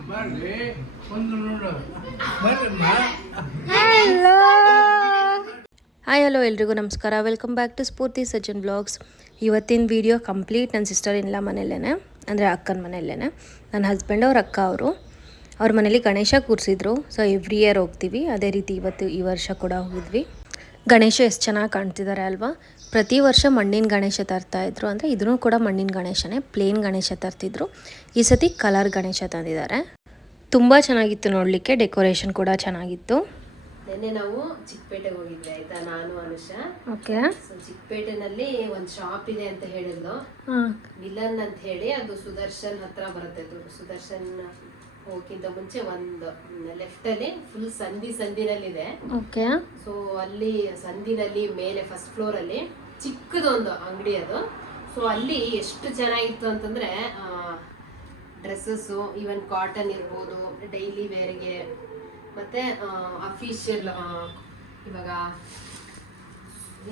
Hello hi hello ಎಲ್ರಿಗೂ ನಮಸ್ಕಾರ. Welcome back to Spoorthi Sajjan blogs. ಇವತ್ತಿನ ವಿಡಿಯೋ ಕಂಪ್ಲೀಟ್ ನನ್ನ ಸಿಸ್ಟರ್ ಇಲ್ಲ ಮನೆಯಲ್ಲೇ, ಅಂದರೆ ಅಕ್ಕನ ಮನೆಯಲ್ಲೇ. ನನ್ನ ಹಸ್ಬೆಂಡ್ ಅವ್ರ ಅಕ್ಕ ಅವ್ರ ಮನೇಲಿ ಗಣೇಶ ಕೂರಿಸಿದ್ರು. ಸೊ ಎವ್ರಿ ಇಯರ್ ಹೋಗ್ತೀವಿ, ಅದೇ ರೀತಿ ಈ ವರ್ಷ ಕೂಡ ಹೋಗಿದ್ವಿ. ಗಣೇಶ ಎಷ್ಟು ಚೆನ್ನಾಗಿ ಕಾಣ್ತಿದ್ದಾರೆ ಅಲ್ವಾ. ಪ್ರತಿ ವರ್ಷ ಮಣ್ಣಿನ ಗಣೇಶ ತರ್ತಾಯಿದ್ರು, ಅಂದರೆ ಇದೂ ಕೂಡ ಮಣ್ಣಿನ ಗಣೇಶನೇ, ಪ್ಲೇನ್ ಗಣೇಶ ತರ್ತಿದ್ರು. ಈ ಸತಿ ಕಲರ್ ಗಣೇಶ ತಂದಿದ್ದಾರೆ. ತುಂಬ ಚೆನ್ನಾಗಿತ್ತು ನೋಡಲಿಕ್ಕೆ, ಡೆಕೋರೇಷನ್ ಕೂಡ ಚೆನ್ನಾಗಿತ್ತು. ನಿನ್ನೆ ನಾವು ಚಿಕ್ಕಪೇಟೆಗೆ ಹೋಗಿದ್ವಿ ಆಯ್ತಾ, ನಾನು ಅನುಷಾ. ಓಕೆ. ಸೊ ಚಿಕ್ಕಪೇಟೆನಲ್ಲಿ ಒಂದು ಶಾಪ್ ಇದೆ ಅಂತ ಹೇಳಿದ್ಲು, ಮಿಲನ್ ಅಂತ ಹೇಳಿ. ಅದು ಸುದರ್ಶನ್ ಹತ್ರ ಬರುತ್ತೆ. ಸುದರ್ಶನ್ ಹೋಗಿಂತ ಮುಂಚೆ ಒಂದು ಲೆಫ್ಟ್ ಅಲ್ಲಿ ಫುಲ್ ಸಂದಿನಲ್ಲಿದೆ. ಓಕೆ. ಸೊ ಅಲ್ಲಿ ಸಂದಿನಲ್ಲಿ ಮೇಲೆ ಫಸ್ಟ್ ಫ್ಲೋರ್ ಅಲ್ಲಿ ಚಿಕ್ಕದೊಂದು ಅಂಗಡಿ ಅದು. ಸೊ ಅಲ್ಲಿ ಎಷ್ಟು ಚೆನ್ನಾಗಿತ್ತು ಅಂತಂದ್ರೆ, ಡ್ರೆಸ್ಸಸ್ಸು, ಈವನ್ ಕಾಟನ್ ಇರ್ಬೋದು, ಡೈಲಿ ವೇರ್ಗೆ, ಮತ್ತೆ ಅಫಿಷಿಯಲ್ ಇವಾಗ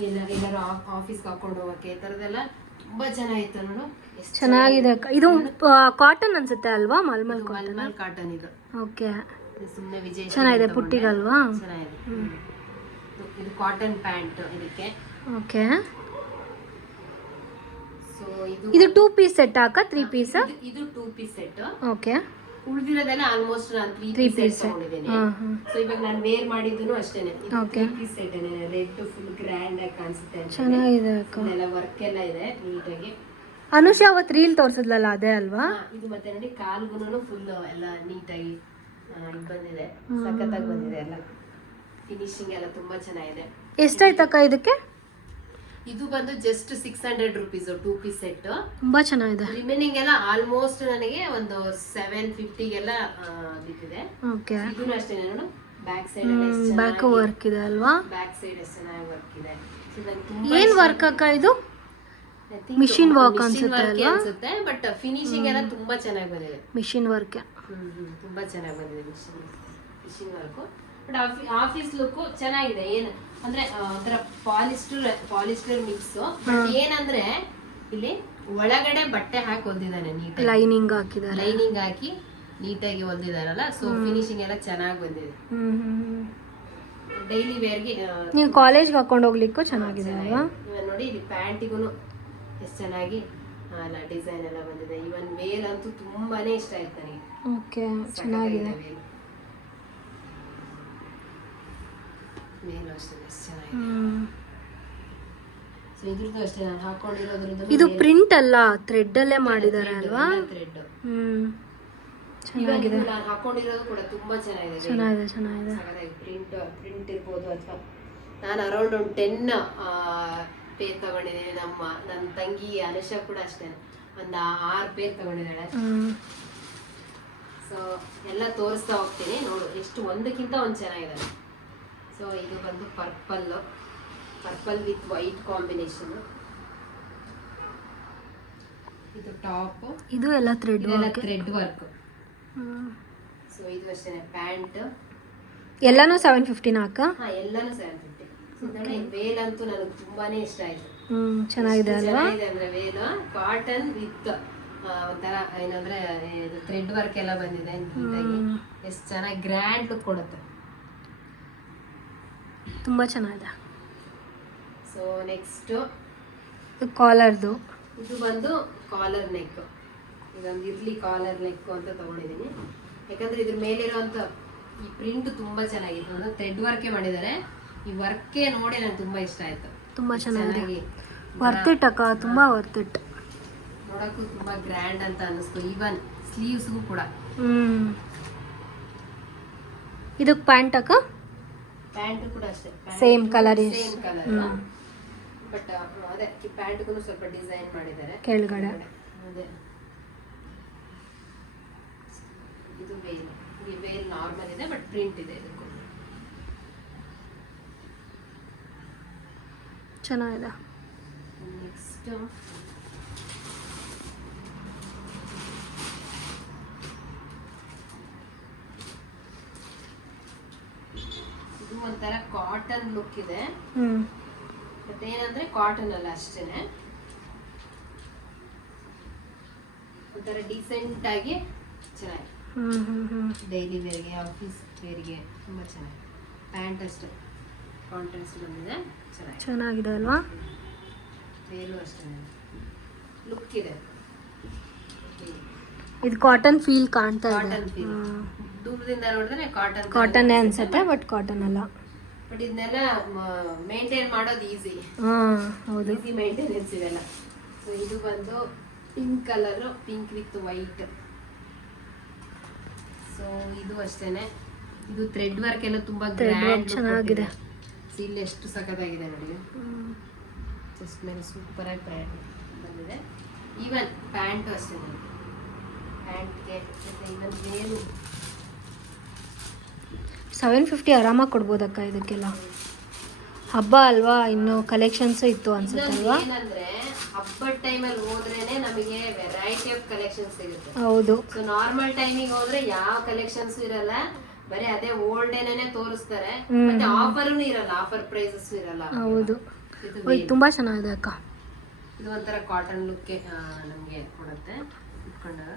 ಎಲ್ಲರೂ ಆಫೀಸ್ಗೆ ಹಾಕೊಂಡು ಹೋಗೋಕ್ಕೆ, ಈ ಥರದ್ದೆಲ್ಲ ತುಂಬ ಚೆನ್ನಾಗಿತ್ತು ನೋಡು. ಎಷ್ಟು ಚೆನ್ನಾಗಿದೆ. ಇದು ಕಾಟನ್ ಅನ್ಸುತ್ತೆ ಅಲ್ವಾ? ಮಲ್ಮಲ್ ಕಾಟನ್ ಇದು. ಓಕೆ. ಸುಮ್ಮನೆ ವಿಜಯ್ ಚೆನ್ನಾಗಿದೆ, ಪುಟ್ಟಿಗಲ್ವಾ? ಚೆನ್ನಾಗಿದೆ. ಇದು ಕಾಟನ್ ಪ್ಯಾಂಟ್ ಇದಕ್ಕೆ. ಓಕೆ. ಸೊ ಇದು 2 ಪೀಸ್ ಸೆಟ್ ಹಾಕ 3 ಪೀಸ್? ಇದು 2 ಪೀಸ್ ಸೆಟ್. ಓಕೆ. ಉಳಿದಿರೋದೆಲ್ಲ ಆಲ್ಮೋಸ್ಟ್ ನಾನು 3 ಪೀಸ್ ತಗೊಂಡಿದ್ದೀನಿ. ಸೊ ಇವಾಗ ನಾನು ವೇರ್ ಮಾಡಿದ್ದು ಅಷ್ಟೇನೆ. 3 piece set red full grand ಆಗಿ ಕಾಣಿಸುತ್ತೆ. ಚೆನ್ನಾಗಿದೆ ಅಕ್ಕ. ಇದೆಲ್ಲ ವರ್ಕ್ ಎಲ್ಲ ಇದೆ ನೀಟಾಗಿ. ಅನುಷಾ ಅವತ್ತು ರೀಲ್ ತೋರಿಸಿದ್ಲಲ್ಲ, ಅದೇ ಅಲ್ವಾ? ಇದು ಮತ್ತೆ ನೋಡಿ ಕಾಲ್ಗುನು ಫುಲ್ ಎಲ್ಲ ನೀಟಾಗಿ ಇದು ಬಂದಿದೆ, ಸಖತ್ತಾಗಿ ಬಂದಿದೆ ಎಲ್ಲ. ಫಿನಿಶಿಂಗ್ ಎಲ್ಲ ತುಂಬಾ ಚೆನ್ನಾಗಿದೆ. ಎಷ್ಟಾಯ್ತಕ್ಕ ಇದಕ್ಕೆ? ಇದು ಬಂದು ಜಸ್ಟ್ 600 ರುಪೀಸ್ 2 ಪೀಸ್ ಸೆಟ್. ತುಂಬಾ ಚೆನ್ನಾಗಿದೆ. ರಿಮೈನಿಂಗ್ ಎಲ್ಲ ಆಲ್ಮೋಸ್ಟ್ ನನಗೆ ಒಂದು 750ಗೆಲ್ಲ ಬಿದ್ದಿದೆ. ಓಕೆ. ಇದೂ ಅಷ್ಟೇ ನೋಡು, ಬ್ಯಾಕ್ ಸೈಡ್ ಎಲ್ಲ ಬ್ಯಾಕ್ ವರ್ಕ್ ಇದೆ ಅಲ್ವಾ? ಬ್ಯಾಕ್ ಸೈಡ್ ಎಷ್ಟು ಚೆನ್ನಾಗಿ ವರ್ಕ್ ಇದೆ. ಏನ್ ವರ್ಕ್ ಅಕ್ಕ ಇದು? ಮಿಷಿನ್ ವರ್ಕ್ ಅನ್ಸುತ್ತೆ ಅಲ್ವಾ? ಅನ್ಸುತ್ತೆ, ಬಟ್ ಫಿನಿಶಿಂಗ್ ಎಲ್ಲ ತುಂಬಾ ಚೆನ್ನಾಗಿ ಬಂದಿದೆ. ಮಿಷಿನ್ ವರ್ಕ್ ತುಂಬಾ ಚೆನ್ನಾಗಿ ಬಂದಿದೆ machine work. But office look ಚೆನ್ನಾಗಿದೆ. ಏನು ಅಂದ್ರೆ ಒಂಥರ ಪಾಲಿಸ್ಟರ್ ಮಿಕ್ಸ್. ಬಟ್ ಏನಂದ್ರೆ ಇಲ್ಲಿ ಒಳಗಡೆ ಬಟ್ಟೆ ಹಾಕಿ ಹೊಲ್ದಿದ್ದಾನೆ, ನೀಟಾಗಿ ಲೈನಿಂಗ್ ಹಾಕಿದ್ದಾರೆ. ಲೈನಿಂಗ್ ಹಾಕಿ ನೀಟಾಗಿ ಹೊಲ್ದಿದಾರಲ್ಲ. ಸೊ ಫಿನಿಶಿಂಗ್ ಎಲ್ಲ ಚೆನ್ನಾಗಿ ಬಂದಿದೆ. ಡೈಲಿ ವೇರ್ಗೆ ನೀವು ಕಾಲೇಜ್ಗೆ ಹಾಕೊಂಡು ಹೋಗ್ಲಿಕ್ಕೂ ಚೆನ್ನಾಗಿದೆ ಅಲ್ವಾ? ನೋಡಿ ಇಲ್ಲಿ ಪ್ಯಾಂಟಿಗೂ ಎಷ್ಟು ಚೆನ್ನಾಗಿ ಡಿಸೈನ್ ಎಲ್ಲ ಬಂದಿದೆ. ಇವನ್ ವೇಲ್ ಅಂತೂ ತುಂಬಾನೇ ಇಷ್ಟ ಆಯ್ತು ನನಗೆ. ಓಕೆ, ಚೆನ್ನಾಗಿದೆ. ಮೇಲೂ ಅಷ್ಟೇ ಎಷ್ಟು ಚೆನ್ನಾಗಿದೆ. ಸೊ ಇದ್ರದ್ದು ಅಷ್ಟೇ ನಾನು ಹಾಕೊಂಡಿರೋದ್ರದ್ದು. ಇದು ಪ್ರಿಂಟ್ ಅಲ್ಲ, ಥ್ರೆಡ್ ಅಲ್ಲೇ ಮಾಡಿದ್ದಾರೆ ಅಲ್ವಾ? ಥ್ರೆಡ್. ಚೆನ್ನಾಗಿದೆ. ನಾನು ಹಾಕೊಂಡಿರೋದು ಕೂಡ ತುಂಬಾ ಚೆನ್ನಾಗಿದೆ. ಚೆನ್ನಾಗಿದೆ. ಪ್ರಿಂಟ್ ಇರ್ಬೋದು, ಅಥವಾ ನಾನು ಅರೌಂಡ್ ಒಂದು 10 ಪೇರ್ ತಗೊಂಡಿದ್ದೀನಿ. ನನ್ನ ತಂಗಿ ಅನುಷಾ ಕೂಡ ಅಷ್ಟೇ ಒಂದು 6 ಪೇರ್ ತಗೊಂಡಿದ್ದಾಳೆ. ಸೊ ಎಲ್ಲ ತೋರಿಸ್ತಾ ಹೋಗ್ತೀನಿ ನೋಡು, ಎಷ್ಟು ಒಂದಕ್ಕಿಂತ ಒಂದು ಚೆನ್ನಾಗಿದೆ. ಸೊ ಇದು ಬಂದು ಪರ್ಪಲ್ ವಿತ್ ವೈಟ್ ಕಾಂಬಿನೇಷನ್. ಇದು ಟಾಪ್. ಇದು ಎಲ್ಲ ಥ್ರೆಡ್ ವರ್ಕ್. ಸೊ ಇದು ಅಷ್ಟೇ ಪ್ಯಾಂಟ್. ಎಲ್ಲಾನು 750 ನಾಕ? ಎಲ್ಲಾನು 750. ವೇಲ್ ಅಂತೂ ನನಗೆ ತುಂಬಾನೇ ಇಷ್ಟ ಆಯ್ತು. ಚೆನ್ನಾಗಿದೆ ಅಲ್ವಾ? ಅಂದ್ರೆ ವೇಲ್ ಕಾಟನ್ ವಿತ್ ಒಂಥರ ಏನಂದ್ರೆ ಇದು ಥ್ರೆಡ್ ವರ್ಕ್ ಎಲ್ಲ ಬಂದಿದೆ ನೀಟಾಗಿ. ಎಷ್ಟು ಚೆನ್ನಾಗಿ ಗ್ರ್ಯಾಂಡ್ ಲುಕ್ ಕೊಡುತ್ತೆ. ತುಂಬಾ ಚೆನ್ನಾಗಿದೆ. ಸೊ ನೆಕ್ಸ್ಟ್ ಕಾಲರ್ದು. ಇದು ಬಂದು ಕಾಲರ್ ನೆಕ್. ಇದೊಂದು ಇರ್ಲಿ ಕಾಲರ್ ನೆಕ್ ಅಂತ ತಗೊಂಡಿದ್ದೀನಿ. ಯಾಕಂದ್ರೆ ಇದ್ರ ಮೇಲಿರುವಂತ ಈ ಪ್ರಿಂಟ್ ತುಂಬಾ ಚೆನ್ನಾಗಿದೆ. ಥ್ರೆಡ್ ವರ್ಕೇ ಮಾಡಿದ್ದಾರೆ. ಈ ವರ್ಕೇ ನೋಡಿ ನನಗೆ ತುಂಬಾ ಇಷ್ಟ ಆಯ್ತು. ತುಂಬಾ ಚೆನ್ನಾಗಿ ವರ್ತ್ ಇಟ್ ಅಕ್ಕ, ತುಂಬಾ ವರ್ತ್ ಇಟ್. ನೋಡಕ್ಕೂ ತುಂಬಾ ಗ್ರ್ಯಾಂಡ್ ಅಂತ ಅನಿಸ್ತು. ಈವನ್ ಸ್ಲೀವ್ಸ್ಗೂ ಕೂಡ. ಇದು ಪ್ಯಾಂಟ್ ಅಕ್ಕ? ಪ್ಯಾಂಟ್ ಕೂಡ ಅಷ್ಟೇ ಸೇಮ್ ಕಲರ್. ಬಟ್ ಅದೇ ಪ್ಯಾಂಟ್ಗೂ ಸ್ವಲ್ಪ ಡಿಸೈನ್ ಮಾಡಿದ್ದಾರೆ ಕೆಳಗಡೆ. ಅದೇ ಇದು ವೇಲ್ ನಾರ್ಮಲ್ ಇದೆ, ಬಟ್ ಪ್ರಿಂಟ್ ಇದೆ. ಇದಕ್ಕೂ ಚೆನ್ನಾಗಿದೆ. ನೆಕ್ಸ್ಟ್ ಇದು ಒಂಥರ ಕಾಟನ್ ಲುಕ್ ಇದೆ. ಬಟ್ ಏನಂದ್ರೆ ಕಾಟನ್ ಅಲ್ಲ ಅಷ್ಟೇನೆ, ಒಂಥರ ಡಿಸೆಂಟ್ ಆಗಿ ಚೆನ್ನಾಗಿ ಡೈಲಿ ವೇರ್ಗೆ, ಆಫೀಸ್ ವೇರ್ಗೆ ತುಂಬ ಚೆನ್ನಾಗಿ. ಪ್ಯಾಂಟ್ ಅಷ್ಟು ಕಾಂಟ್ರಾಸ್ಟ್ ಬಂದಿದೆ, ಚೆನ್ನಾಗಿದೆ ಅಲ್ವಾ? ಮೇಲೂ ಅಷ್ಟೇ ಲುಕ್ ಇದೆ. ಇದು ಕಾಟನ್ ಫೀಲ್ ಕಾಣ್ತಾ ಇದೆ. ಕಾಟನ್ ಫೀಲ್ ದೂರದಿಂದ ನೋಡಿದ್ರೆ ಕಾಟನ್ ಅನ್ಸುತ್ತೆ, ಬಟ್ ಕಾಟನ್ ಅಲ್ಲ. ಬಟ್ ಇದನ್ನೆಲ್ಲ ಮೇಂಟೈನ್ ಮಾಡೋದು ಈಸಿ. ಹೌದು, ಈಸಿ ಮೇಂಟೆನೆನ್ಸ್ ಇದೆಲ್ಲ. ಸೊ ಇದು ಬಂದು pink colour, pink with white. So ಇದು ಅಷ್ಟೇನೆ. ಇದು ಥ್ರೆಡ್ ವರ್ಕ್ ಎಲ್ಲ ತುಂಬಾ ಗ್ರ್ಯಾಂಡ್ ಚೆನ್ನಾಗಿದೆ. ಇಲ್ಲಿ ಎಷ್ಟು ಸಖತ್ತಾಗಿದೆ ನೋಡಿ. ಜಸ್ಟ್ ಮೇಲೆ ಸೂಪರ್ ಆಗಿ ಪ್ಯಾಂಟ್ ಬಂದಿದೆ. ಈವನ್ ಪ್ಯಾಂಟು ಅಷ್ಟೇ, ಪ್ಯಾಂಟ್ಗೆ ಈವನ್ ವೇಲು 750 ಆರಾಮಾಗಿ ಕೊಡ್ಬೋದಕ್ಕ ಇದಕ್ಕೆಲ್ಲ. ಹಬ್ಬ ಅಲ್ವಾ, ಇನ್ನು ಕಲೆಕ್ಷನ್ಸ್ ಇತ್ತು ಅನ್ಸುತ್ತಲ್ವಾ? ಏನಂದ್ರೆ ಹಬ್ಬದ ಟೈಮಲ್ಲಿ ಹೋದ್ರೇನೆ ನಮಗೆ ವೆರೈಟಿ ಆಫ್ ಕಲೆಕ್ಷನ್ಸ್ ಸಿಗುತ್ತೆ. ಹೌದು. ಸೊ ನಾರ್ಮಲ್ ಟೈಮಿಗೆ ಹೋದ್ರೆ ಯಾವ ಕಲೆಕ್ಷನ್ಸ್ ಇರಲ್ಲ, ಬರೀ ಅದೇ ಓಲ್ಡ್ ಏನೇನೆ ತೋರಿಸ್ತಾರೆ. ಮತ್ತೆ ಆಫರ್ ಇರಲ್ಲ, ಆಫರ್ ಪ್ರೈಸಸ್ ಇರಲ್ಲ. ಹೌದು, ತುಂಬಾ ಚೆನ್ನಾಗಿದೆ ಅಕ್ಕ. ಇದು ಒಂಥರ ಕಾಟನ್ ಲುಕ್ ನಮ್ಗೆ ಕೊಡುತ್ತೆ ಇಟ್ಕೊಂಡಾಗ.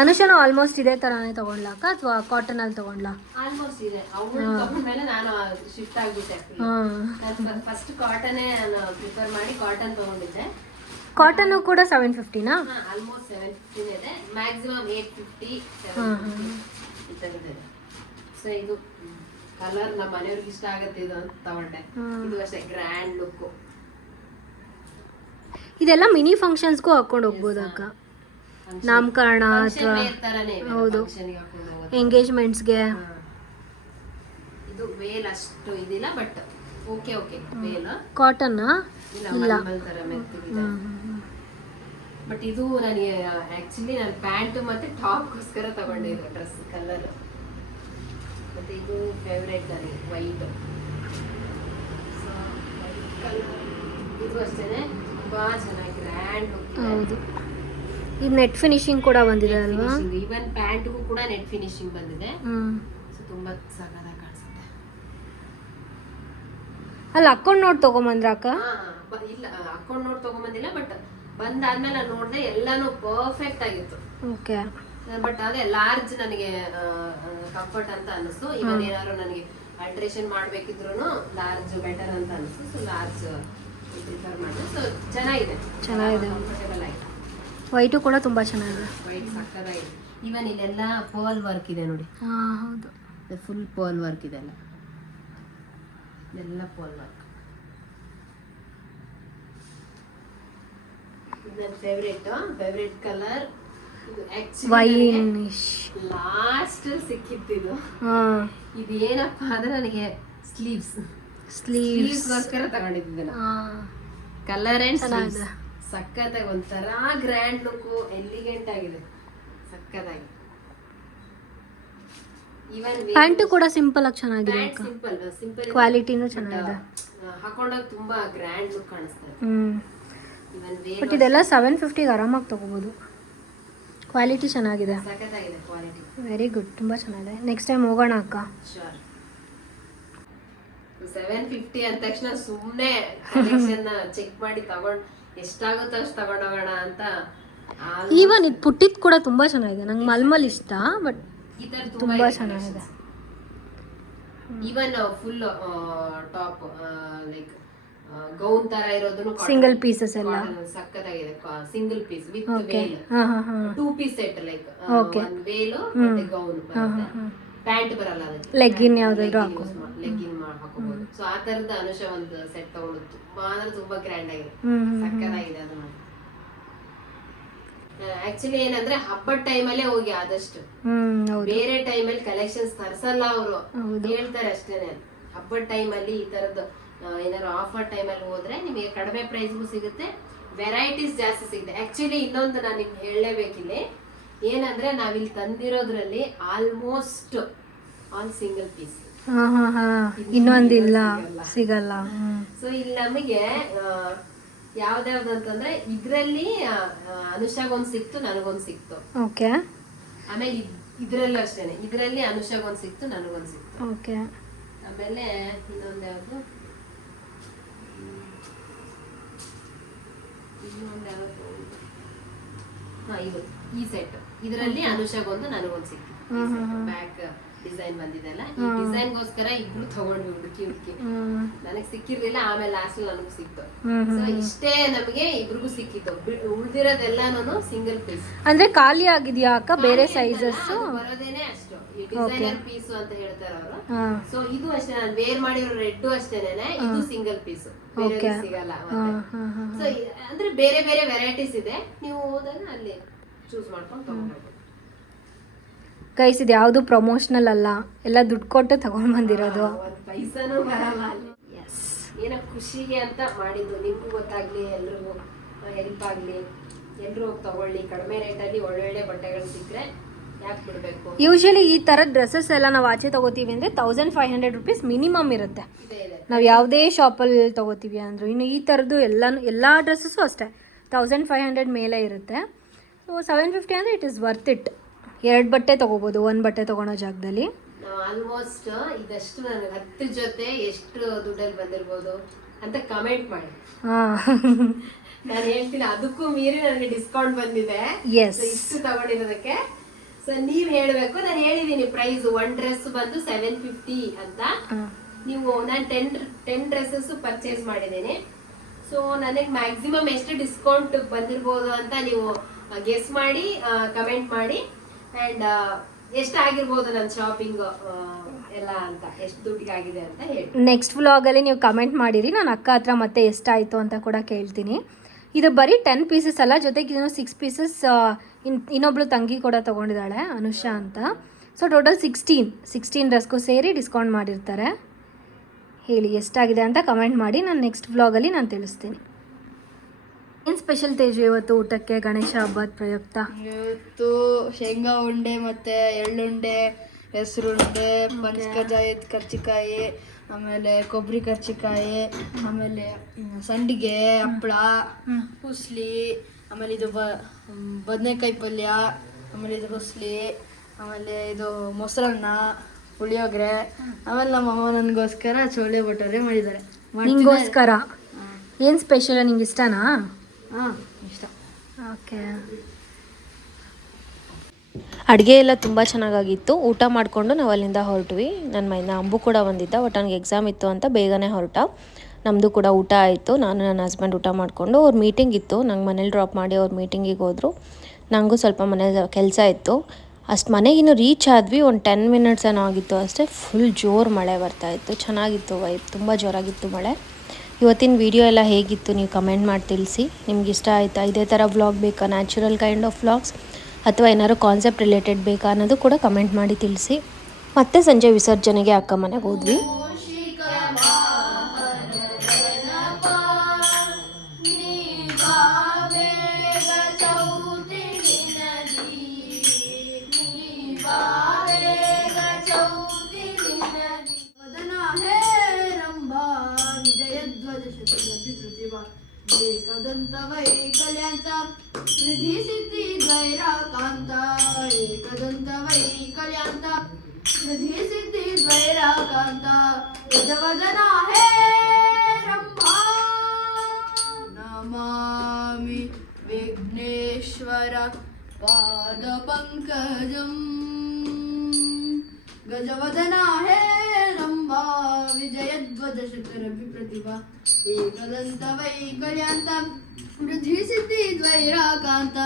ಅನುಷಾನು ಆಲ್ಮೋಸ್ಟ್ ಇದೇ ತರಾನೇ ತಗೊಂಡ್ಲಾಕ ಅಥವಾ ಕಾಟನ್ ಅಲ್ಲಿ ತಗೊಂಡ್ಲಾ? ಆಲ್ಮೋಸ್ಟ್ ಇದೆ. ಅವಳು ತಗೊಂಡ್ಮೇಲೆ ನಾನು ಶಿಫ್ಟ್ ಆಗ್ಬಿಟ್ಟೆ. ಫಸ್ಟ್ ಕಾಟನ್ ನಾನು ಪ್ರಿಫರ್ ಮಾಡಿ ಕಾಟನ್ ತಗೊಂಡಿದ್ದೆ. ಕಾಟನ್ ಕೂಡ 750ನಾ? ಆಲ್ಮೋಸ್ಟ್ 750 ಇದೆ. ಮ್ಯಾಕ್ಸಿಮಮ್ 850 750 ಸೊ ಇದು ಕಲರ್ ನಮ್ಮ ಮನೆಯವ್ರಿಗೆ ಇಷ್ಟ ಆಗುತ್ತೆ ಇದು ಅಂತ ತಗೊಂಡೆ. ಇದು ಅಷ್ಟೇ ಗ್ರ್ಯಾಂಡ್ ಲುಕ್. ಇದೆಲ್ಲ ಮಿನಿ ಫಂಕ್ಷನ್ಸ್ಗೂ ಹಾಕೊಂಡು ಹೋಗ್ಬೋದು ಅಕ್ಕ. ನಾಮಕರಣ ಅಥವಾ ಹೌದು ಎಂಗೇಜ್ಮೆಂಟ್ಸ್ಗೆ. ಇದು ವೇಲ್ ಅಷ್ಟು ಇದಿಲ್ಲ, but okay okay veil. Cotton ಇಲ್ಲ, ಬಟ್ ಇದು ನನಗೆ ಆಕ್ಚುಲಿ ನಾನು ಪ್ಯಾಂಟ್ ಮತ್ತೆ ಟಾಪ್ಗೋಸ್ಕರ ತಗೊಂಡೆ ಇದು ಡ್ರೆಸ್ ಕಲರ್. ಮತ್ತೆ ಇದು ಫೇವ್ರೇಟ್ ನನಗೆ ವೈಟ್. ಸೊ ವೈಟ್ ಕಲರ್ ಇದು ಅಷ್ಟೇನೆ ತುಂಬಾ ಚೆನ್ನಾಗಿ ಗ್ರ್ಯಾಂಡ್ ಲುಕ್. ಹೌದು, ಇದು ನೆಟ್ ಫಿನಿಶಿಂಗ್ ಕೂಡ ಬಂದಿದೆ ಅಲ್ವಾ? ಈವನ್ ಪ್ಯಾಂಟ್ಗೂ ಕೂಡ ನೆಟ್ ಫಿನಿಶಿಂಗ್ ಬಂದಿದೆ. ಸೊ ತುಂಬಾ ಸಖತ್ತಾಗಿ ಕಾಣಿಸುತ್ತೆ. ಅಲ್ಲಿ ಹಾಕೊಂಡು ನೋಡಿ ತಗೊಂಬಂದ್ರ ಅಕ್ಕ? ಇಲ್ಲ, ಹಾಕೊಂಡು ನೋಡಿ ತಗೊಂಬಂದಿಲ್ಲ, ಬಟ್ ಬಂದಾದ್ಮೇಲೆ ನಾನು ನೋಡಿದೆ ಎಲ್ಲಾನು ಪರ್ಫೆಕ್ಟ್ ಆಗಿತ್ತು. ಓಕೆ. ಬಟ್ ಅದೇ ಲಾರ್ಜ್ ನನಗೆ ಕಂಫರ್ಟ್ ಅಂತ ಅನಿಸ್ತು. ಇವನ್ ಏನಾದ್ರು ನನಗೆ ಅಲ್ಟ್ರೇಷನ್ ಮಾಡ್ಬೇಕಿದ್ರು ಲಾರ್ಜ್ ಬೆಟರ್ ಅಂತ ಅನಿಸ್ತು. ಸೊ ಲಾರ್ಜ್ ಪ್ರಿಫರ್ ಮಾಡಿದೆ. ಸೊ ಚೆನ್ನಾಗಿದೆ, ಕಂಫರ್ಟೇಬಲ್ ಆಗಿದೆ. ವೈಟು ಕೂಡ ತುಂಬಾ ಚೆನ್ನಾಗಿದೆ. ವೈಟ್ ಸಕ್ಕತ್ತಾಗಿದೆ. ಇವನ್ ಇಲ್ಲೆಲ್ಲ ಪರ್ಲ್ ವರ್ಕ್ ಇದೆ ನೋಡಿ. ಹೌದು, ಫುಲ್ ಪರ್ಲ್ ವರ್ಕ್ ಇದೆಲ್ಲ, ಇದೆಲ್ಲ ಪರ್ಲ್ ವರ್ಕ್. ನನ್ನ ಫೇವ್ರೇಟ್ ಕಲರ್ ಇದು. ವೈನಿಶ್ ಲಾಸ್ಟ್ ಸಿಕ್ಕಿತ್ತು ಇದು ಏನಪ್ಪಾ ಅಂದ್ರೆ ನನಗೆ ಸ್ಲೀವ್ಸ್ಗೋಸ್ಕರ ತಗೊಂಡಿದ್ದೆ. ಕಲರ್ ಅಂಡ್ ಸ್ಲೀವ್ಸ್ ಸಕ್ಕತ್ತಾಗಿ ಒಂಥರ ಗ್ರ್ಯಾಂಡ್ ಲುಕ್, ಎಲಿಗೆಂಟ್ ಆಗಿದೆ, ಸಕ್ಕತ್ತಾಗಿ. ಇವನ್ ಪ್ಯಾಂಟ್ ಕೂಡ ಸಿಂಪಲ್ ಆಗಿ ಚೆನ್ನಾಗಿದೆ. ಸಿಂಪಲ್ ಕ್ವಾಲಿಟಿನೂ ಚೆನ್ನಾಗಿದೆ. ಹಾಕೊಂಡಾಗ ತುಂಬಾ ಗ್ರ್ಯಾಂಡ್ ಲುಕ್ ಕಾಣಿಸ್ತದೆ. ಬಟ್ ಇದೆಲ್ಲ 750 ಆರಾಮಾಗಿ ತಗೋಬಹುದು. ಕ್ವಾಲಿಟಿ ಚೆನ್ನಾಗಿದೆ, ಸಕ್ಕತ್ತಾಗಿದೆ ಕ್ವಾಲಿಟಿ. ವೆರಿ ಗುಡ್, ತುಂಬಾ ಚೆನ್ನಾಗಿದೆ. ನೆಕ್ಸ್ಟ್ ಟೈಮ್ ಹೋಗೋಣ ಅಕ್ಕ. ಶೋರ್. 750 ಅಂದ ತಕ್ಷಣ ಸುಮ್ಮನೆ ಕಲೆಕ್ಷನ್ ಚೆಕ್ ಮಾಡಿ ತಗೊಂಡ್ ಎಷ್ಟಾಗುತ್ತೋ ಅಷ್ಟು ತಗೊಂಡೋಗೋಣ ಅಂತ. ಈವನ್ ಇದು ಪುಟ್ಟಿದ್ ಕೂಡ ತುಂಬಾ ಚೆನ್ನಾಗಿದೆ. ನಂಗೆ ಮಲ್ಮಲ್ ಇಷ್ಟ, ಬಟ್ ಈ ತರ ತುಂಬಾ ಚೆನ್ನಾಗಿದೆ. Even full top like gown ತರ ಇರೋದನ್ನು ಸಿಂಗಲ್ ಪೀಸಸ್ ಎಲ್ಲ ಸಕ್ಕತ್ತಾಗಿದೆ. Single piece with veil, 2 piece set, like ಒಂದು ವೇಲು ಮತ್ತೆ ಗೌನ್ ಬರುತ್ತೆ. ಪ್ಯಾಂಟ್ ಬರಲ್ಲ, ಅದಕ್ಕೆ ಲೆಗ್ಗಿನ್ ಯಾವ್ದಾದ್ರು ಲೆಗ್ಗಿನ್ ಹಾಕೋಬಹುದು. ಸೊ ಆ ತರದ ಅನುಷ ಒಂದು ಸೆಟ್ ತಗೊಂಡು ತುಂಬಾ ಅಂದ್ರೆ ತುಂಬಾ ಗ್ರ್ಯಾಂಡ್ ಆಗಿದೆ, ಸಕ್ಕತ್ತಾಗಿದೆ. ಅದು ಆಕ್ಚುಲಿ ಏನಂದ್ರೆ ಹಬ್ಬದ ಟೈಮಲ್ಲೇ ಹೋಗಿ ಆದಷ್ಟು, ಬೇರೆ ಟೈಮಲ್ಲಿ ಕಲೆಕ್ಷನ್ಸ್ ತರ್ಸಲ್ಲ ಅವರು, ಹೇಳ್ತಾರೆ ಅಷ್ಟೇನೆ. ಹಬ್ಬದ ಟೈಮಲ್ಲಿ ಈ ತರದ್ದು ಏನಾದ್ರು ಆಫರ್ ಟೈಮಲ್ಲಿ ಹೋದ್ರೆ ನಿಮಗೆ ಕಡಿಮೆ ಪ್ರೈಸ್ಗೂ ಸಿಗುತ್ತೆ, ವೆರೈಟೀಸ್ ಜಾಸ್ತಿ ಸಿಗುತ್ತೆ. ಆಕ್ಚುಲಿ ಇನ್ನೊಂದು ನಾನು ನಿಮ್ಗೆ ಹೇಳಲೇಬೇಕಿಲ್ಲಿ, ಏನಂದ್ರೆ ನಾವಿಲ್ಲಿ ತಂದಿರೋದ್ರಲ್ಲಿ ಆಲ್ಮೋಸ್ಟ್ ಆಲ್ ಸಿಂಗಲ್ ಪೀಸ್, ಇನ್ನೊಂದಿಲ್ಲ, ಸಿಗಲ್ಲ. ಸೊ ಇಲ್ಲಿ ನಮಗೆ ಯಾವ್ದಾವ್ದು ಅಂತಂದ್ರೆ ಇದ್ರಲ್ಲಿ ಅನುಷಾಗೊಂದು ಸಿಕ್ತು, ನನಗೊಂದು ಸಿಕ್ತು. ಓಕೆ. ಆಮೇಲೆ ಇದ್ರಲ್ಲೂ ಅಷ್ಟೇನೆ, ಇದ್ರಲ್ಲಿ ಅನುಷಾಗೊಂದು ಸಿಕ್ತು, ನನಗೊಂದು ಸಿಕ್ತು. ಓಕೆ. ಆಮೇಲೆ ಇನ್ನೊಂದು ಯಾವುದು ಇದು ಈ ಸೆಟ್, ಇದರಲ್ಲಿ ಅನುಷಾಗೊಂದು ನನಗೊಂದು ಸಿಕ್ತು. ಬ್ಯಾಕ್ ಡಿಸೈನ್ ಬಂದಿದೆಲ್ಲ, ಈ ಡಿಸೈನ್ಗೋಸ್ಕರ ಇಬ್ರು ತಗೊಂಡ್ವಿ ಹುಡುಕಿ ಹುಡುಕಿ. ನನಗ್ ಸಿಕ್ಕಿರ್ಲಿಲ್ಲ, ಆಮೇಲೆ ಲಾಸ್ಟ್ ನನಗೂ ಸಿಕ್ತು. ಸೊ ಇಷ್ಟೇ ನಮಗೆ ಇಬ್ರಿಗೂ ಸಿಕ್ಕಿತ್ತು. ಉಳ್ದಿರೋದೆಲ್ಲಾನು ಸಿಂಗಲ್ ಪೀಸ್. ಅಂದ್ರೆ ಖಾಲಿ ಆಗಿದ್ಯಾ ಅಕ್ಕ? ಬೇರೆ ಸೈಜಸ್ ಬರೋದೇನೆ ಅಷ್ಟು, ಈ ಡಿಸೈನರ್ ಪೀಸ್ ಅಂತ ಹೇಳ್ತಾರ ಅವರು. ಸೊ ಇದು ಅಷ್ಟೇ, ನಾನು ವೇರ್ ಮಾಡಿರೋ ರೆಡ್ ಅಷ್ಟೇನೆ, ಇದು ಸಿಂಗಲ್ ಪೀಸ್, ಬೇರೆ ಸಿಗಲ್ಲ. ಸೊ ಅಂದ್ರೆ ಬೇರೆ ಬೇರೆ ವೆರೈಟೀಸ್ ಇದೆ, ನೀವು ಹೋದಾಗ ಅಲ್ಲಿ ಚೂಸ್ ಮಾಡ್ಕೊಂಡು ತಗೊಂಡ್ಬೋದು. ಗೈಸ್, ಇದು ಯಾವುದು ಪ್ರಮೋಷನಲ್ ಅಲ್ಲ, ಎಲ್ಲ ದುಡ್ಡು ಕೊಟ್ಟು ತಗೊಂಡ್ ಬಂದಿರೋದು. ಒಂದ್ ಪೈಸಾನು ಬರಲ್ಲ ಅಲ್ಲಿ. ಏನೋ ಖುಷಿಗೆ ಅಂತ ಮಾಡಿದ್ದು, ನಿಮ್ಗೂ ಗೊತ್ತಾಗ್ಲಿ, ಎಲ್ರಿಗೂ ಹೆಲ್ಪ್ ಆಗ್ಲಿ, ಎಲ್ರು ಹೋಗಿ ತಗೊಳ್ಳಿ. ಕಡಿಮೆ ರೇಟಲ್ಲಿ ಒಳ್ಳೊಳ್ಳೆ ಬಟ್ಟೆಗಳು ಸಿಕ್ಕರೆ ಯಾಕೆ ಬಿಡ್ಬೇಕು. ಯೂಶಲಿ ಈ ಥರದ ಡ್ರೆಸ್ಸಸ್ ಎಲ್ಲ ನಾವು ಆಚೆ ತಗೋತೀವಿ ಅಂದರೆ 1500 rupees ಮಿನಿಮಮ್ ಇರುತ್ತೆ. ನಾವು ಯಾವುದೇ ಶಾಪಲ್ಲಿ ತಗೋತೀವಿ ಅಂದರು. ಇನ್ನು ಈ ಥರದ್ದು ಎಲ್ಲ ಡ್ರೆಸ್ಸಸ್ಸು ಅಷ್ಟೇ 1500 ಮೇಲೆ ಇರುತ್ತೆ. ಸೊ 750 ಅಂದರೆ ಇಟ್ ಈಸ್ ವರ್ತ್ ಇಟ್. 2 ಬಟ್ಟೆ ತೊಗೋಬೋದು 1 ಬಟ್ಟೆ ತೊಗೊಳೋ ಜಾಗದಲ್ಲಿ. ಆಲ್ಮೋಸ್ಟ್ ಇದಷ್ಟು ನನಗೆ 10 ಜೊತೆ ಎಷ್ಟು ದುಡ್ಡಲ್ಲಿ ಬಂದಿರ್ಬೋದು ಅಂತ ಕಮೆಂಟ್ ಮಾಡಿ. ನಾನು ಹೇಳ್ತೀನಿ, ಅದಕ್ಕೂ ಮೀರಿ ನನಗೆ ಡಿಸ್ಕೌಂಟ್ ಬಂದಿದೆ ಇಷ್ಟು ತಗೊಂಡಿರೋದಕ್ಕೆ. ಸೊ ನೀವ್ ಹೇಳ್ಬೇಕು, ನಾನು ಹೇಳಿದೀನಿ ಪ್ರೈಸ್. 1 ಡ್ರೆಸ್ ಬಂದು 750 ಅಂತ. ನೀವು ನಾನು 10 ಡ್ರೆಸ್ಸಸ್ ಪರ್ಚೇಸ್ ಮಾಡಿದ್ದೀನಿ. ಸೊ ನನಗೆ ಮ್ಯಾಕ್ಸಿಮಮ್ ಎಷ್ಟು ಡಿಸ್ಕೌಂಟ್ ಬಂದಿರ್ಬೋದು ಅಂತ ನೀವು ಗೆಸ್ ಮಾಡಿ ಕಮೆಂಟ್ ಮಾಡಿ. ಆ್ಯಂಡ್ ಎಷ್ಟಾಗಿರ್ಬೋದು ನನ್ನ ಶಾಪಿಂಗ್ ಎಲ್ಲ ಅಂತ, ಎಷ್ಟು ದುಡ್ಡಿಗೆ ಆಗಿದೆ ಅಂತ ಹೇಳಿ. ನೆಕ್ಸ್ಟ್ ವ್ಲಾಗಲ್ಲಿ ನೀವು ಕಮೆಂಟ್ ಮಾಡಿರಿ, ನಾನು ಅಕ್ಕ ಹತ್ರ ಮತ್ತೆ ಎಷ್ಟಾಯಿತು ಅಂತ ಕೂಡ ಕೇಳ್ತೀನಿ. ಇದು ಬರೀ 10 ಪೀಸಸ್ ಅಲ್ಲ, ಜೊತೆಗೆ ಇನ್ನೂ 6 ಪೀಸಸ್ ಇನ್ನೊಬ್ಳು ತಂಗಿ ಕೂಡ ತೊಗೊಂಡಿದ್ದಾಳೆ, ಅನುಷಾ ಅಂತ. ಸೊ ಟೋಟಲ್ 16 ಡ್ರೆಸ್ಗೂ ಸೇರಿ ಡಿಸ್ಕೌಂಟ್ ಮಾಡಿರ್ತಾರೆ. ಹೇಳಿ ಎಷ್ಟಾಗಿದೆ ಅಂತ ಕಮೆಂಟ್ ಮಾಡಿ, ನಾನು ನೆಕ್ಸ್ಟ್ ವ್ಲಾಗಲ್ಲಿ ನಾನು ತಿಳಿಸ್ತೀನಿ. ಏನು ಸ್ಪೆಷಲ್ ತೇಜು ಇವತ್ತು ಊಟಕ್ಕೆ ಗಣೇಶ ಹಬ್ಬದ ಪ್ರಯುಕ್ತ? ಇವತ್ತು ಶೇಂಗಾ ಉಂಡೆ ಮತ್ತು ಎಳ್ಳುಂಡೆ, ಹೆಸರುಂಡೆ, ಪಂಚಕಜಾಯದ ಕರ್ಚಿಕಾಯಿ, ಆಮೇಲೆ ಕೊಬ್ಬರಿ ಕರ್ಚಿಕಾಯಿ, ಆಮೇಲೆ ಸಂಡಿಗೆ, ಹಪ್ಪಳ, ಹುಸ್ಲಿ, ಆಮೇಲೆ ಇದು ಬದನೆಕಾಯಿ ಪಲ್ಯ, ಆಮೇಲೆ ಇದು ಹುಸ್ಲಿ, ಆಮೇಲೆ ಇದು ಮೊಸರನ್ನ, ಪುಳಿಯೋಗರೆ, ಆಮೇಲೆ ನಮ್ಮ ಅಮ್ಮ ನನಗೋಸ್ಕರ ಚೋಳೆ ಭಟೂರೆ ಮಾಡಿದ್ದಾರೆ. ನಿಂಗೋಸ್ಕರ ಏನು ಸ್ಪೆಷಲ್? ನಿಂಗೆ ಇಷ್ಟನಾ? ಹಾಂ, ಇಷ್ಟ. ಓಕೆ. ಅಡುಗೆ ಎಲ್ಲ ತುಂಬ ಚೆನ್ನಾಗಾಗಿತ್ತು. ಊಟ ಮಾಡಿಕೊಂಡು ನಾವು ಅಲ್ಲಿಂದ ಹೊರಟ್ವಿ. ನನ್ನ ಅಂಬು ಕೂಡ ಬಂದಿದ್ದ, ಬಟ್ ನನಗೆ ಎಕ್ಸಾಮ್ ಇತ್ತು ಅಂತ ಬೇಗನೆ ಹೊರಟ. ನಮ್ಮದು ಕೂಡ ಊಟ ಆಯಿತು. ನಾನು ನನ್ನ ಹಸ್ಬೆಂಡ್ ಊಟ ಮಾಡಿಕೊಂಡು, ಅವ್ರ ಮೀಟಿಂಗ್ ಇತ್ತು, ನಂಗೆ ಮನೇಲಿ ಡ್ರಾಪ್ ಮಾಡಿ ಅವ್ರ ಮೀಟಿಂಗಿಗೆ ಹೋದರು. ನನಗೂ ಸ್ವಲ್ಪ ಮನೆ ಕೆಲಸ ಇತ್ತು. ಅಷ್ಟು ಮನೆಗಿನ್ನೂ ರೀಚ್ ಆದ್ವಿ. ಒಂದು 10 ಮಿನಿಟ್ಸ್ ಏನೋ ಆಗಿತ್ತು ಅಷ್ಟೇ. ಫುಲ್ ಜೋರು ಮಳೆ ಬರ್ತಾಯಿತ್ತು. ಚೆನ್ನಾಗಿತ್ತು ವೈಬ್, ತುಂಬ ಜೋರಾಗಿತ್ತು ಮಳೆ. ಇವತ್ತಿನ ವಿಡಿಯೋ ಎಲ್ಲ ಹೇಗಿತ್ತು ನೀವು ಕಮೆಂಟ್ ಮಾಡಿ ತಿಳಿಸಿ. ನಿಮ್ಗೆ ಇಷ್ಟ ಆಯಿತಾ? ಇದೇ ಥರ ವ್ಲಾಗ್ ಬೇಕಾ, ನ್ಯಾಚುರಲ್ ಕೈಂಡ್ ಆಫ್ ವ್ಲಾಗ್ಸ್, ಅಥವಾ ಏನಾದ್ರು ಕಾನ್ಸೆಪ್ಟ್ ರಿಲೇಟೆಡ್ ಬೇಕಾ ಅನ್ನೋದು ಕೂಡ ಕಮೆಂಟ್ ಮಾಡಿ ತಿಳಿಸಿ. ಮತ್ತೆ ಸಂಜೆ ವಿಸರ್ಜನೆಗೆ ಅಕ್ಕ ಮನೆಗೆ ಹೋದ್ವಿ. ಏಕದಂತವೈಕಲ್ಯಾಂತ ವೃದ್ಧಿ ಸಿದ್ಧಿ ದ್ವೈರಾಕಾಂತ, ಏಕದಂತವೈಕಲ್ಯಾಂತ ವೃದ್ಧಿ ಸಿದ್ಧಿ ದ್ವೈರಾಕಾಂತ, ಗಜವದನ ಹೇ ರಂಭಾ, ನಮಾಮಿ ವಿಘ್ನೇಶ್ವರ ಪಾದ ಪಂಕಜಂ, ಗಜವದನ ಹೇ ರಂಭಾ ವಿಜಯಧ್ವಜ ಶತರಭಿ ಪ್ರತಿಭಾ, ಏಕದಂತ ವೈಕಲ್ಯಾಂತ ವೃದ್ಧಿ ಸಿದ್ಧಿ ದ್ವೈರಾಕಾಂತ,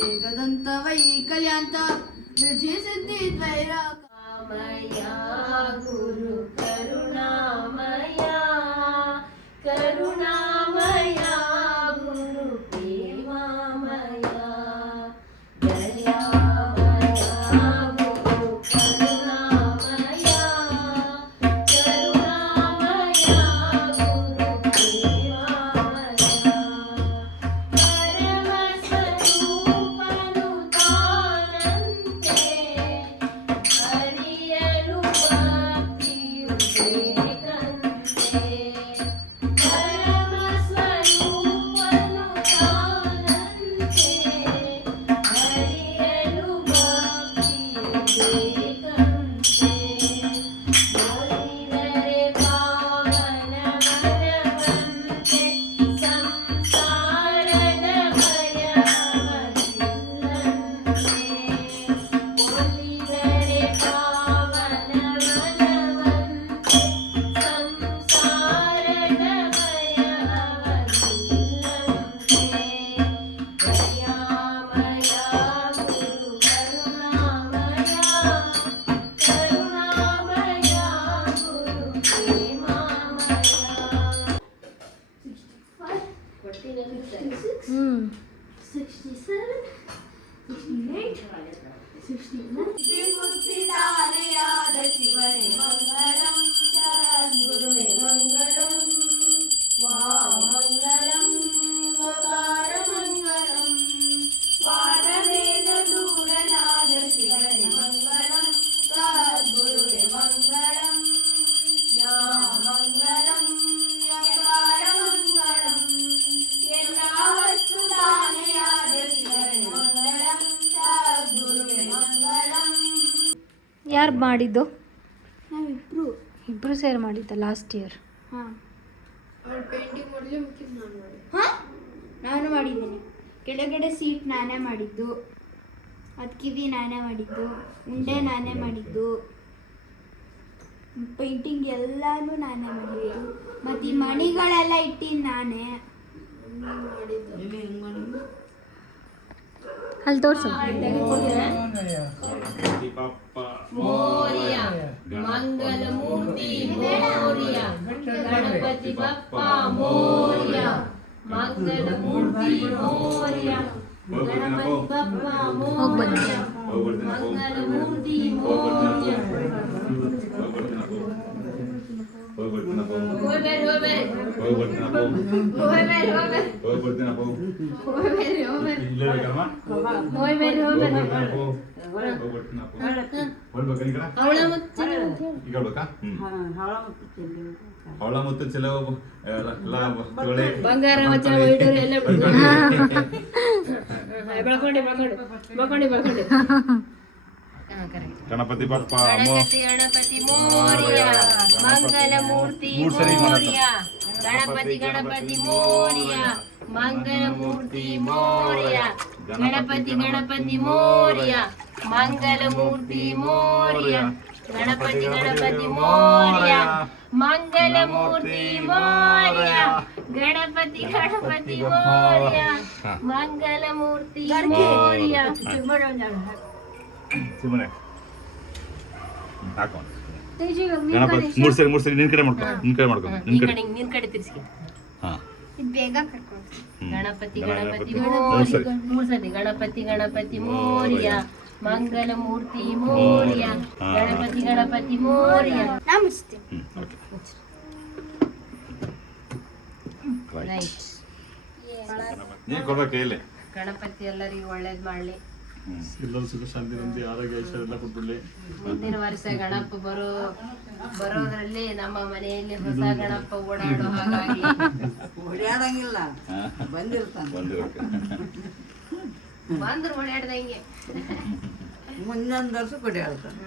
ಏಕದಂತ ವೈಕಲ್ಯಾಂತ ವೃದ್ಧಿ ಸಿದ್ಧಿ ದ್ವೈರಾಕಾಂತ. ಗುರು ಕರುಣಾಮಯ, ಕರುಣಾಮಯ ಗುರು ಪ್ರೇಮಮಯ, ದಯಾಮಯ ಗುರು ಕರುಣಾಮಯ, ಕರುಣಾಮಯ ಗುರು ಪ್ರೇಮಮಯ, ಪರಮ ಸ್ವರೂಪನು ತಾನಂತೆ, ಹರಿಯಲು ಭಕ್ತಿಯು ಬೇಕಂತೆ, ತ್ರಿಮೂರ್ತಿದಾನೆಯಾದ ಶಿವನೇ ಮಂಗಳಂ ಸದ್ಗುರುವೇ ಮಂಗಳಂ ವಾಮಂಗಳಂ ವಕಾರ ಮಂಗಳಂ ವಾದವೇದ ದೂರನಾದ ಶಿವನೇ ಮಂಗಳಂ ಸದ್ಗುರುವೇ ಮಂಗಳಂ ಯಾ ಮಂಗಳಂ ಯಕಾರ ಮಂಗಳಂ ಎಲ್ಲ ವಸ್ತುದಾನೆಯಾದ ಶಿವನೇ ಮಂಗಳಂ ಸದ್ಗುರುವೇ ಮಂಗಳಂ. ಯಾರು ಮಾಡಿದ್ದು? ನಾವಿಬ್ರು. ಇಬ್ಬರು ಸೇರಿ ಮಾಡಿದ್ದ ಲಾಸ್ಟ್ ಇಯರ್. ಹಾಂ, ನಾನು ಮಾಡಿದ್ದೇನೆ. ಕೆಳಗಡೆ ಸೀಟ್ ನಾನೇ ಮಾಡಿದ್ದು, ಅದು ಕಿವಿ ನಾನೇ ಮಾಡಿದ್ದು, ಉಂಡೆ ನಾನೇ ಮಾಡಿದ್ದು, ಪೇಂಟಿಂಗ್ ಎಲ್ಲಾನು ನಾನೇ ಮಾಡಿದ್ದು, ಮತ್ತು ಈ ಮಣಿಗಳೆಲ್ಲ ಇಟ್ಟಿದ್ದು ನಾನೇ ಮಾಡಿದ್ದು. ಅಲ್ಲಿ ತೋರ್ಸು. ಮೋರ್ಯ ಮಂಗಲ ಮೂರ್ತಿ ಮೋರ್ಯ ಗಣಪತಿ ಬಪ್ಪ ಮೋರ್ಯ ಮಂಗಲ ಮೂರ್ತಿ ಮೋರ್ಯ ಗಣಪತಿ ಬಪ್ಪ ಮೋರ್ಯ ಮಂಗಲ ಮೂರ್ತಿ ಮೋರ್ಯ. ಅವಳ ಮತ್ತು ಚೆಲವು ಬಂಗಾರ ವಜ್ರ ವೈಡೂರ್ಯ ಎಲ್ಲ ಬೆಳ್ಕೊಂಡು ಗಣಪತಿ ಬಪ್ಪ ಗಣಪತಿ ಮೋರ್ಯ ಮಂಗಲ ಮೂರ್ತಿ ಮೋರ್ಯ ಗಣಪತಿ ಗಣಪತಿ ಮೋರ್ಯ ಮಂಗಲ ಮೂರ್ತಿ ಮೋರ್ಯ ಗಣಪತಿ ಗಣಪತಿ ಮೋರ್ಯ ಮಂಗಲ ಮೂರ್ತಿ ಮೋರ್ಯ ಗಣಪತಿ ಗಣಪತಿ ಮೋರ್ಯ ಮಂಗಲ ಮೂರ್ತಿ ಮೋರ್ಯ ಗಣಪತಿ ಗಣಪತಿ ಮೋರ್ಯ ಮಂಗಲ ಮೂರ್ತಿ ಮೋರ್ಯ. ಸುಮ್ಮನೆ ಹಾಕೋ ಗಣಪತಿ ಮೂರು ಸರಿ ನಿನ್ ಕಡೆ ಮಾಡ್ಕೊ ನಿನ್ ಕಡೆ ತಿರ್ಸಿ. ಹಾ ಬೇಗ ಕರ್ಕೊಂಡು ಗಣಪತಿ ಗಣಪತಿ ಮೋರ್ಯ ಮೂರು ಸತಿ ಗಣಪತಿ ಗಣಪತಿ ಮೋರ್ಯ ಮಂಗಲ ಮೂರ್ತಿ ಮೋರ್ಯ ಗಣಪತಿ ಗಣಪತಿ ಮೋರ್ಯ. ನಾ ಮುಚ್ತೀನಿ. ರೈಟ್. ನೀನ್ ಕೊಡ್ಬೇಕು ಕೈಯಲ್ಲಿ. ಗಣಪತಿ ಎಲ್ಲರಿಗೂ ಒಳ್ಳೇದ್ ಮಾಡ್ಲಿ, ಎಲ್ಲರೂ ಸುಖ ಶಾಂತಿ ನೆಮ್ಮದಿ ಆರೋಗ್ಯ ಐಶ್ವರ್ಯ ಎಲ್ಲ ಕೊಟ್ಬಿಡ್ಲಿ. ಮುಂದಿನ ವರ್ಷ ಗಣಪ ಬರೋದ್ರಲ್ಲಿ ನಮ್ಮ ಮನೆಯಲ್ಲಿ ಹೊಸ ಗಣಪ ಓಡಾಡೋ ಹಾಗಾಗಿ. ಓಡಾಡಂಗಿಲ್ಲ, ಬಂದಿರ್ತಾನೆ. ಬಂದ್ರು ಓಡಾಡ್ದಂಗೆ ಮುಂದೊಂದು ವರ್ಷ ಓಡಾಡ್ತಾನೆ.